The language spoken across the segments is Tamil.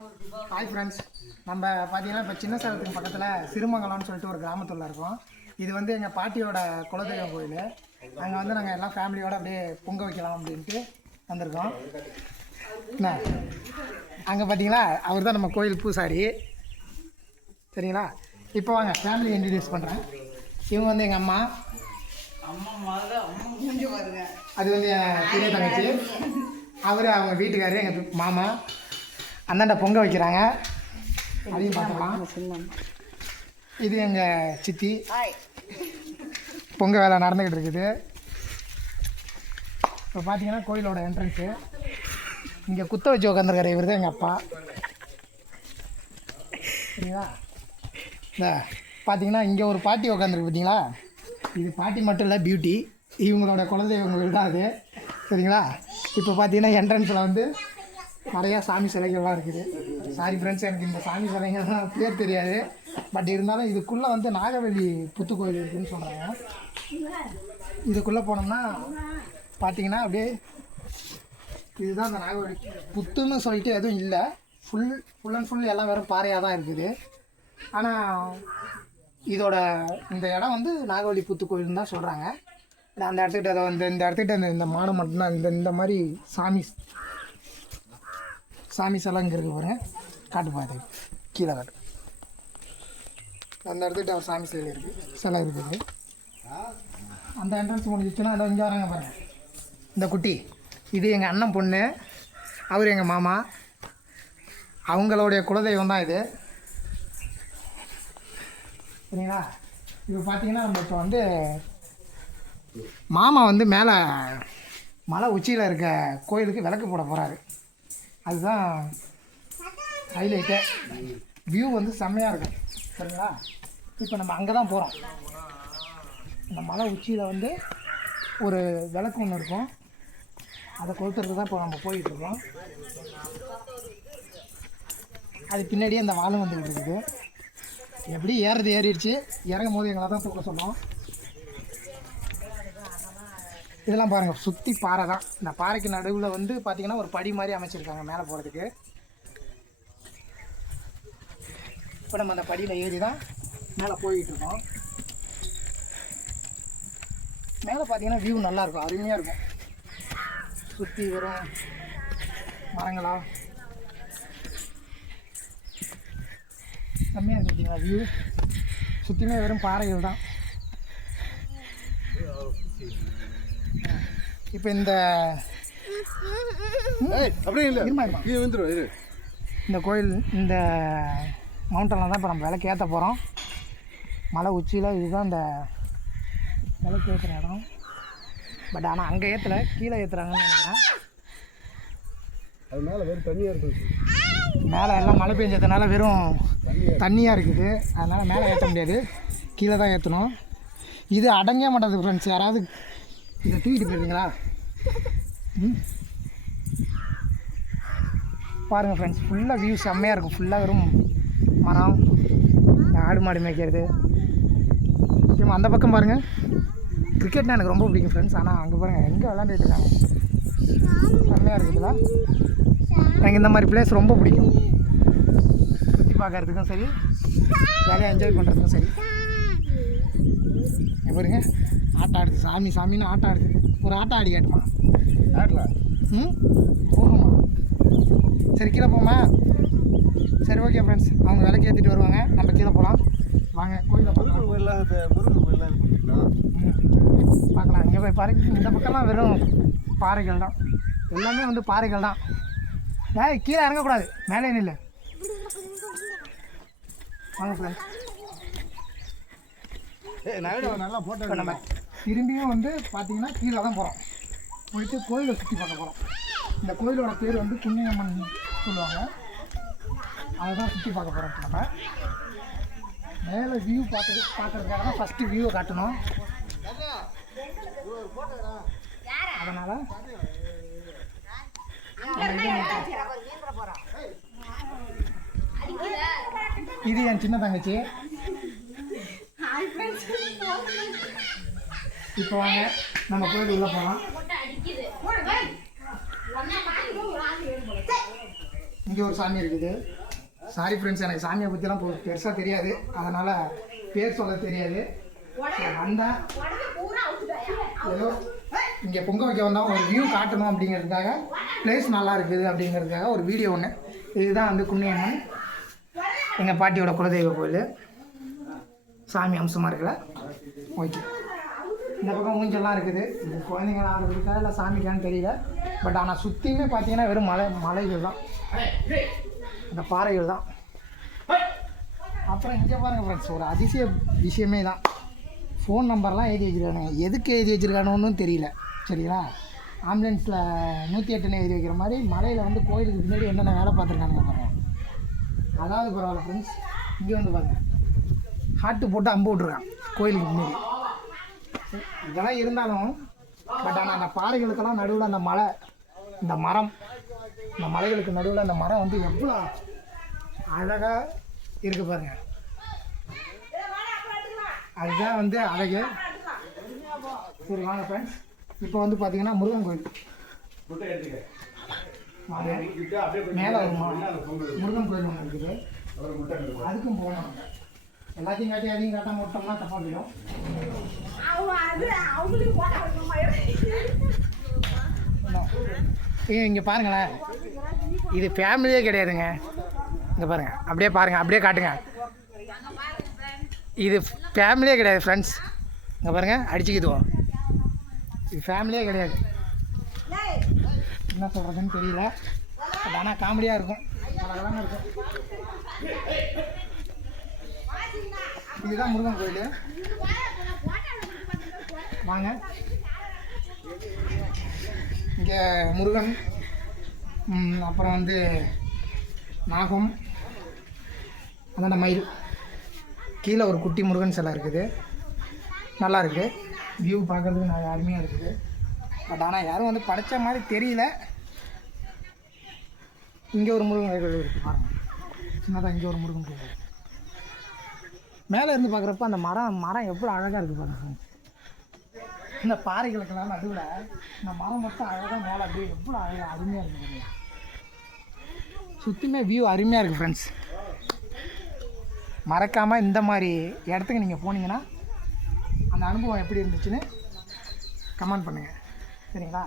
ஹாய் ஃப்ரெண்ட்ஸ், நம்ம பார்த்தீங்கன்னா இப்போ சின்ன சேலத்துக்கு பக்கத்தில் சிறுமங்கலம்னு சொல்லிட்டு ஒரு கிராமத்தில் இருக்கோம். இது வந்து எங்கள் பாட்டியோட குலதெய்வ கோயில். அங்கே வந்து நாங்கள் எல்லாம் ஃபேமிலியோடு அப்படியே பொங்க வைக்கலாம் அப்படின்ட்டு வந்திருக்கோம். என்ன அங்கே பார்த்தீங்களா, அவர் தான் நம்ம கோயில் பூசாரி. சரிங்களா? இப்போ வாங்க ஃபேமிலி இன்ட்ரடியூஸ் பண்ணுறேன். இவங்க வந்து எங்கள் அம்மா, அது வந்து என் பெரிய தங்கச்சி, அவர் அவங்க வீட்டுக்காரர், எங்கள் மாமா. அந்தாண்ட பொங்க வைக்கிறாங்க, அதையும் பார்த்துக்கலாம். இது எங்கள் சித்தி, பொங்க வேலை நடந்துக்கிட்டு இருக்குது. இப்போ பார்த்தீங்கன்னா கோயிலோட என்ட்ரன்ஸு. இங்கே குத்த வச்சு உட்காந்துருக்காரு இவர் தான் எங்கள் அப்பா. சரிங்களா? இந்த பார்த்தீங்கன்னா இங்கே ஒரு பாட்டி உட்காந்துருக்கு பார்த்தீங்களா, இது பாட்டி மட்டும் இல்லை, பியூட்டி. இவங்களோட குலதெய்வம் கோயில் தான் அது. சரிங்களா? இப்போ பார்த்தீங்கன்னா என்ட்ரன்ஸில் வந்து நிறையா சாமி சிலைகள்லாம் இருக்குது. சாரி ஃப்ரெண்ட்ஸ், எனக்கு இந்த சாமி சிலைகள்லாம் பேர் தெரியாது. பட் இருந்தாலும் இதுக்குள்ளே வந்து நாகவெளி புத்து கோயில் இருக்குதுன்னு சொல்கிறாங்க. இதுக்குள்ளே போனோம்னா பார்த்தீங்கன்னா அப்படியே இதுதான் அந்த நாகவெளி புத்துன்னு சொல்லிட்டு எதுவும் இல்லை. ஃபுல் அண்ட் ஃபுல் எல்லாம் வெறும் பாறையாக தான் இருக்குது. ஆனால் இதோட இந்த இடம் வந்து நாகவெளி புத்து கோயில்னு தான் சொல்கிறாங்க. அந்த இடத்துக்கிட்ட அதை வந்து இந்த இடத்துக்கிட்ட இந்த மானம் மட்டும்தான் இந்த மாதிரி சாமி சிலை இங்கே இருக்குது பாருங்க. காட்டு பார்த்து கீழே காட்டு. அந்த இடத்துக்கிட்ட ஒரு சாமி சிலை இருக்குது. அந்த என்ட்ரன்ஸ் முடிஞ்சிச்சுன்னா அதை இங்கே வராங்க பாருங்கள். இந்த குட்டி இது எங்கள் அண்ணன் பொண்ணு, அவர் எங்கள் மாமா, அவங்களுடைய குலதெய்வம் தான் இது. சரிங்களா? இப்போ பார்த்தீங்கன்னா நம்ம இப்போ வந்து மாமா வந்து மேலே மலை உச்சியில் இருக்க கோயிலுக்கு விளக்கு போட போகிறாரு. அதுதான் ஹைலைட்டே. வியூ வந்து செம்மையாக இருக்கும். சரிங்களா? இப்போ நம்ம அங்கே தான் போகிறோம். இந்த மலை உச்சியில் வந்து ஒரு விளக்கு ஒன்று இருக்கும், அதை கொளுத்துறதுக்கு தான் இப்போ நம்ம போயிட்டுருக்கோம். அது பின்னாடியே அந்த வாழை வந்துக்கிட்டு இருக்குது. எப்படி ஏறிடுச்சு, இறங்கும் போது எங்களை தான் தூக்க சொன்னோம். இதெல்லாம் பாருங்கள், சுற்றி பாறை தான். இந்த பாறைக்கு நடுவில் வந்து பார்த்திங்கன்னா ஒரு படி மாதிரி அமைச்சிருக்காங்க மேலே போகிறதுக்கு. இப்போ நம்ம அந்த படியில் ஏறி தான் மேலே போயிட்டுருக்கோம். மேலே பார்த்திங்கன்னா வியூ நல்லாயிருக்கும், அருமையாக இருக்கும். சுற்றி வரும் மரங்களா செம்மையாக இருக்கும் பார்த்தீங்களா வியூ. சுற்றியுமே வெறும் பாறைகள் தான். இப்போ இந்த இந்த கோயில் இந்த மவுண்டனில் தான் இப்போ நம்ம விளக்கு ஏற்ற போகிறோம். மலை உச்சியில் இதுதான் இந்த விளக்கு ஏற்றுற இடம். பட் ஆனால் அங்கே ஏற்றலை, கீழே ஏற்றுறாங்கன்னு நினைக்கிறேன். அது மேலே வெறும் தண்ணியாக இருக்குது. மேலே எல்லாம் மழை பெஞ்சதுனால வெறும் தண்ணியாக இருக்குது. அதனால் மேலே ஏற்ற முடியாது, கீழே தான் ஏற்றணும். இது அடங்க மாட்டேது ஃப்ரெண்ட்ஸ். யாராவது இதை தூக்கிட்டு போயிருந்தீங்களா? பாருங்கள் ஃப்ரெண்ட்ஸ், ஃபுல்லாக வியூ செம்மையாக இருக்கும். ஃபுல்லாக வெறும் மரம், ஆடு மாடு மேய்க்கிறது. முக்கியமாக அந்த பக்கம் பாருங்கள், கிரிக்கெட்னா எனக்கு ரொம்ப பிடிக்கும் ஃப்ரெண்ட்ஸ். ஆனால் அங்கே பாருங்கள் எங்கே விளாண்டுட்டு இருக்காங்க, செம்மையாக இருக்குதுல்ல. எனக்கு இந்த மாதிரி பிளேஸ் ரொம்ப பிடிக்கும். சுற்றி பார்க்கறதுக்கும் சரி, ஜாலியாக என்ஜாய் பண்ணுறதுக்கும் சரி. பாருங்க, ஆட்டம் ஆடுது, சாமின்னு ஆட்டம் ஆடுது. ஒரு ஆட்டம் ஆடி காட்டுமா? ஆடலாம். போகுமா? சரி, கீழே போமா? சரி, ஓகே ஃப்ரெண்ட்ஸ், அவங்க விளக்கு ஏற்றிட்டு வருவாங்க, நம்ம கீழே போகலாம். வாங்க கோயிலை பார்க்கலாம். முருகன் கோயிலாம் பார்க்கலாம். இங்கே போய் பாருங்க, இந்த பக்கம்லாம் வெறும் பாறைகள் தான். எல்லாமே வந்து பாறைகள் தான். கீழே இறங்கக்கூடாது, மேலே நில்ல. வாங்க ஃப்ரெண்ட்ஸ், நல்லா போட்டோ. நம்ம திரும்பியும் வந்து பார்த்தீங்கன்னா கீழே தான் போகிறோம். போயிட்டு கோயிலை சுற்றி பார்க்க போகிறோம். இந்த கோயிலோட பேர் வந்து புண்ணியம்மன் சொல்லுவாங்க. அதை தான் சுற்றி பார்க்க போகிறோம். நம்ம மேலே வியூ பார்க்குறதுக்காக தான் ஃபஸ்ட்டு வியூவை காட்டணும். அதனால் இது என் சின்ன தங்கச்சி. இப்போ வாங்க நம்ம கோயில் உள்ளே போகலாம். இங்கே ஒரு சாமி இருக்குது. சாரி ஃப்ரெண்ட்ஸ், எனக்கு சாமியை பற்றிலாம் பெருசாக தெரியாது, அதனால் பேர் சொல்ல தெரியாது. வந்தால் ஏதோ இங்கே பொங்க வைக்க வந்தால் ஒரு வியூ காட்டணும் அப்படிங்கிறதுக்காக, பிளேஸ் நல்லா இருக்குது அப்படிங்கிறதுக்காக ஒரு வீடியோ ஒன்று. இதுதான் வந்து குன்னியம்மன், எங்கள் பாட்டியோட குலதெய்வ கோயில். சாமி அம்சமாக இருக்குல்ல. ஓகே, இந்த பக்கம் ஊஞ்சல்லாம் இருக்குது. இது குழந்தைங்க ஆடுறதுக்கா இல்லை சாமிக்கான்னு தெரியல. பட் ஆனால் சுற்றியுமே பார்த்தீங்கன்னா வெறும் மலைகள் தான், அந்த பாறைகள் தான். அப்புறம் இங்கே பாருங்கள் ஃப்ரெண்ட்ஸ், ஒரு அதிசய விஷயமே தான். ஃபோன் நம்பர்லாம் எழுதி வச்சுருக்கானுங்க. எதுக்கு எழுதி வச்சுருக்கானுன்னு தெரியல. சரிங்களா, ஆம்புலன்ஸில் 108ன்னு எழுதி வைக்கிற மாதிரி மலையில் வந்து கோயிலுக்கு முன்னாடி என்னென்ன வேலை பார்த்துருக்கானுங்க பாருங்கள். அதாவது பரவாயில்ல ஃப்ரெண்ட்ஸ், இங்கே வந்து பாருங்கள், ஹார்ட்டு போட்டு அம்பு விட்ருக்கான் கோயிலுக்கு முன்னாடி. இதெல்லாம் இருந்தாலும் பட் ஆனால் அந்த பாறைகளுக்கெல்லாம் நடுவில் அந்த மலை, இந்த மரம், இந்த மலைகளுக்கு நடுவில் அந்த மரம் வந்து எவ்வளோ அழகாக இருக்குது பாருங்கள். அதுதான் வந்து அழகு. சரி வாங்க ஃப்ரெண்ட்ஸ், இப்போ வந்து பார்த்தீங்கன்னா முருகன் கோயில் மேலே முருகன் கோயில் ஒன்று இருக்குது. அதுக்கும் போகணும். எல்லாத்தையும் காட்டி அதையும் காட்டாமல் விட்டோம்னா தப்பாக போயிடும். இங்கே பாருங்களேன், இது ஃபேமிலியே கிடையாதுங்க. இங்கே பாருங்கள், அப்படியே பாருங்கள், அப்படியே காட்டுங்க. இது ஃபேமிலியே கிடையாது ஃப்ரெண்ட்ஸ். இங்கே பாருங்கள், அடிச்சுக்கிதுவோம். இது ஃபேமிலியே கிடையாது. என்ன சொல்கிறதுன்னு தெரியல. பட் ஆனால் காமெடியாக இருக்கும், அழகாக இருக்கும். இதுதான் முருகன் கோயில். வாங்க, இங்கே முருகன், அப்புறம் வந்து நாகம், அந்த மயில், கீழே ஒரு குட்டி முருகன் சிலை இருக்குது. நல்லா இருக்குது, வியூ பார்க்குறதுக்கு நல்லா அருமையாக இருக்குது. பட் ஆனால் யாரும் வந்து படைத்த மாதிரி தெரியல. இங்கே ஒரு முருகன் கோயில் இருக்குது பாருங்கள், சின்னதாக இங்கே ஒரு முருகன் கோயில். மேலே இருந்து பார்க்குறப்ப அந்த மரம் எவ்வளோ அழகாக இருக்குது பாருங்கள். இந்த பாறைகளுக்கெல்லாம் நடுவில் இந்த மரம் மட்டும் அழகாக மேலே அப்படியே எவ்வளோ அழகாக அருமையாக இருக்குது. சுற்றியுமே வியூ அருமையாக இருக்குது ஃப்ரெண்ட்ஸ். மறக்காமல் இந்த மாதிரி இடத்துக்கு நீங்கள் போனீங்கன்னா அந்த அனுபவம் எப்படி இருந்துச்சுன்னு கமெண்ட் பண்ணுங்கள். சரிங்களா,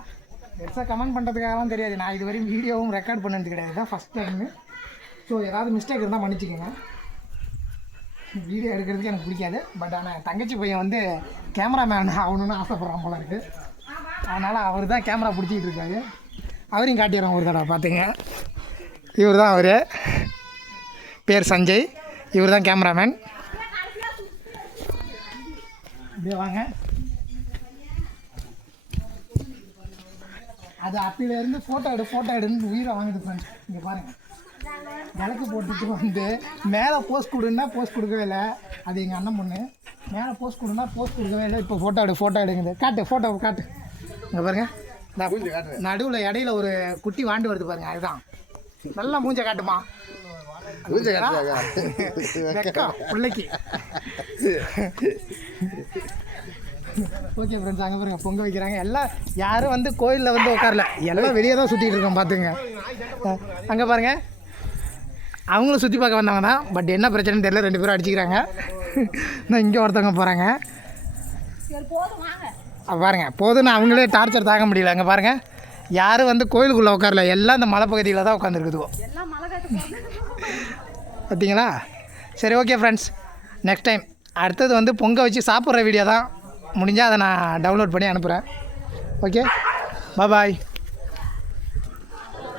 பெருசாக கமெண்ட் பண்ணுறதுக்காகலாம் தெரியாது. நான் இது வரையும் வீடியோவும் ரெக்கார்ட் பண்ணது கிடையாது, தான் ஃபஸ்ட் டைமு. ஸோ ஏதாவது மிஸ்டேக் இருந்தால் மன்னிச்சிக்கோங்க. வீடியோ எடுக்கிறதுக்கு எனக்கு பிடிக்காது. பட் ஆனால் தங்கச்சி பையன் வந்து கேமராமேன் ஆகணுன்னு ஆசைப்பட்றான் போல இருக்குது. அதனால் அவர் தான் கேமரா பிடிச்சிக்கிட்டு இருக்காரு. அவரையும் காட்டிடுறோம் ஒரு தடவை பார்த்துங்க. இவர் தான் அவர், பேர் சஞ்சய். இவர் தான் கேமராமேன். இப்படியே வாங்க. அது அப்பையிலேருந்து ஃபோட்டோ எடுன்னு உயிரை வாங்குது ஃப்ரெண்ட்ஸ். இங்கே பாருங்கள், விளக்கு போட்டுட்டு வந்து மேலே போஸ்ட் கொடுன்னா போஸ்ட் கொடுக்கவே இல்லை. அது எங்கள் அண்ணன் பொண்ணு. மேலே போஸ்ட் கொடுன்னா போஸ்ட் கொடுக்கவே இல்லை. இப்போ ஃபோட்டோ எடுங்குது. ஃபோட்டோ காட்டு. இங்கே பாருங்கள், நடுவில் இடையில ஒரு குட்டி வாண்டு வருது பாருங்கள். அதுதான் நல்லா மூஞ்ச காட்டுமா, பிள்ளைக்கு. ஓகே ஃப்ரெண்ட்ஸ், அங்கே பாருங்க பொங்க வைக்கிறாங்க. எல்லாம் யாரும் வந்து கோயிலில் வந்து உட்காரல, எல்லாம் வெளியே தான் சுற்றிட்டு இருக்கோம் பார்த்துங்க. அங்கே பாருங்கள், அவங்களும் சுற்றி பார்க்க வந்தவங்க தான். பட் என்ன பிரச்சனைன்னு தெரியல, 2 பேரும் அடிச்சுக்கிறாங்க. நான் இங்கே ஒருத்தவங்க போகிறாங்க பாருங்கள். போதுன்னு அவங்களே டார்ச்சர் தாங்க முடியல. அங்கே பாருங்கள், யாரும் வந்து கோயிலுக்குள்ளே உட்காரல, எல்லாம் இந்த மலைப்பகுதியில் தான் உட்காந்துருக்குதுவோ. பார்த்தீங்களா? சரி, ஓகே ஃப்ரெண்ட்ஸ், நெக்ஸ்ட் டைம் அடுத்தது வந்து பொங்க வச்சு சாப்பிட்ற வீடியோ தான். முடிஞ்சால் அதை நான் டவுன்லோட் பண்ணி அனுப்புகிறேன். ஓகே, பாய்.